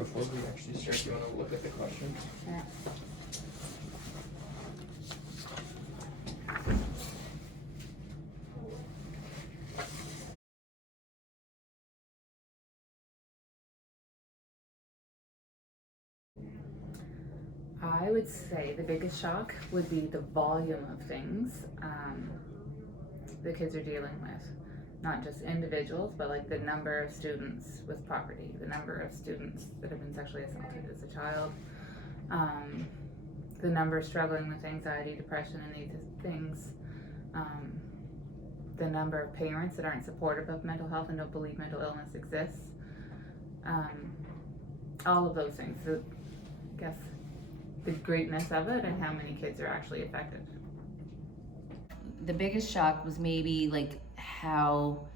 Before we actually start, do you want to look at the question? Yeah. I would say the biggest shock would be the volume of things the kids are dealing with. Not just individuals, but like the number of students with poverty, the number of students that have been sexually assaulted as a child, the number struggling with anxiety, depression, and these things, the number of parents that aren't supportive of mental health and don't believe mental illness exists, all of those things. So, I guess the greatness of it and how many kids are actually affected. The biggest shock was maybe like how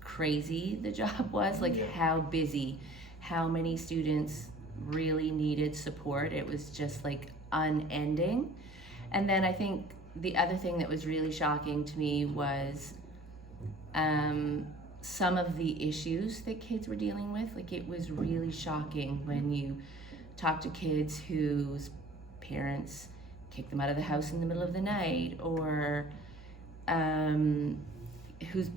crazy the job was, like how busy, how many students really needed support. It was just like unending. And then I think the other thing that was really shocking to me was some of the issues that kids were dealing with. Like it was really shocking when you talk to kids whose parents kicked them out of the house in the middle of the night, or whose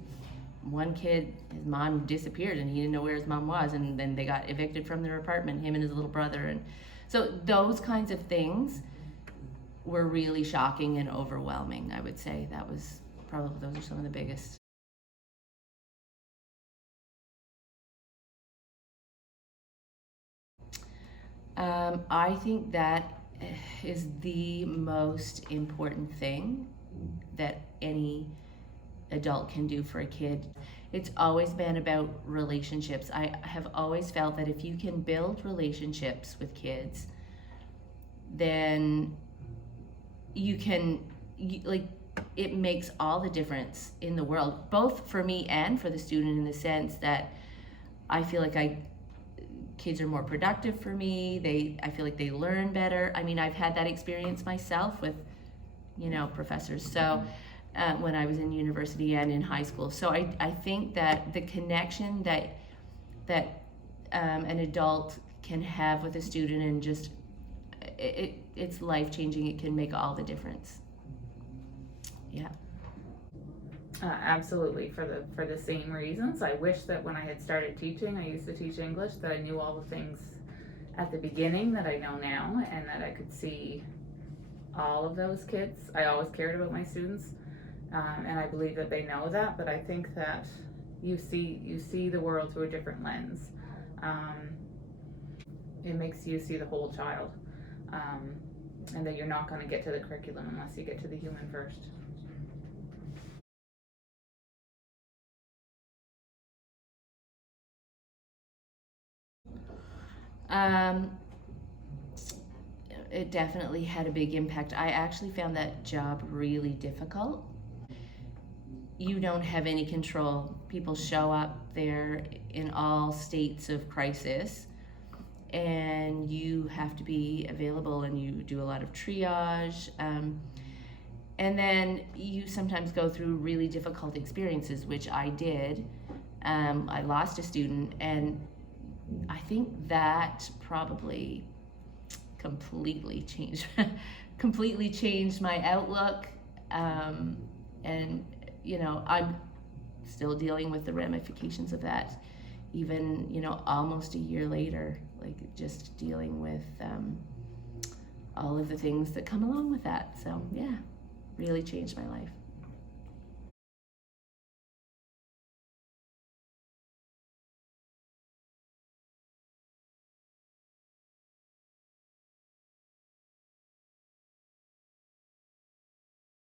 one kid, his mom disappeared and he didn't know where his mom was, and then they got evicted from their apartment, him and his little brother. And so those kinds of things were really shocking and overwhelming. I would say that was probably, those are some of the biggest. I think that is the most important thing that any adult can do for a kid. It's always been about relationships. I have always felt that if you can build relationships with kids, then it makes all the difference in the world, both for me and for the student, in the sense that I feel like kids are more productive for me. I feel like they learn better. I mean, I've had that experience myself with, professors. So when I was in university and in high school. So I think that the connection that an adult can have with a student, and just it's life-changing. It can make all the difference. Yeah. Absolutely, for the same reasons. I wish that when I had started teaching, I used to teach English, that I knew all the things at the beginning that I know now, and that I could see all of those kids. I always cared about my students, and I believe that they know that. But I think that you see the world through a different lens. It makes you see the whole child, and that you're not going to get to the curriculum unless you get to the human first. It definitely had a big impact. I actually found that job really difficult. You don't have any control. People show up there in all states of crisis, and you have to be available, and you do a lot of triage. And then you sometimes go through really difficult experiences, which I did. I lost a student, and I think that probably completely changed my outlook. And I'm still dealing with the ramifications of that, even almost a year later, like just dealing with all of the things that come along with that. So yeah, really changed my life.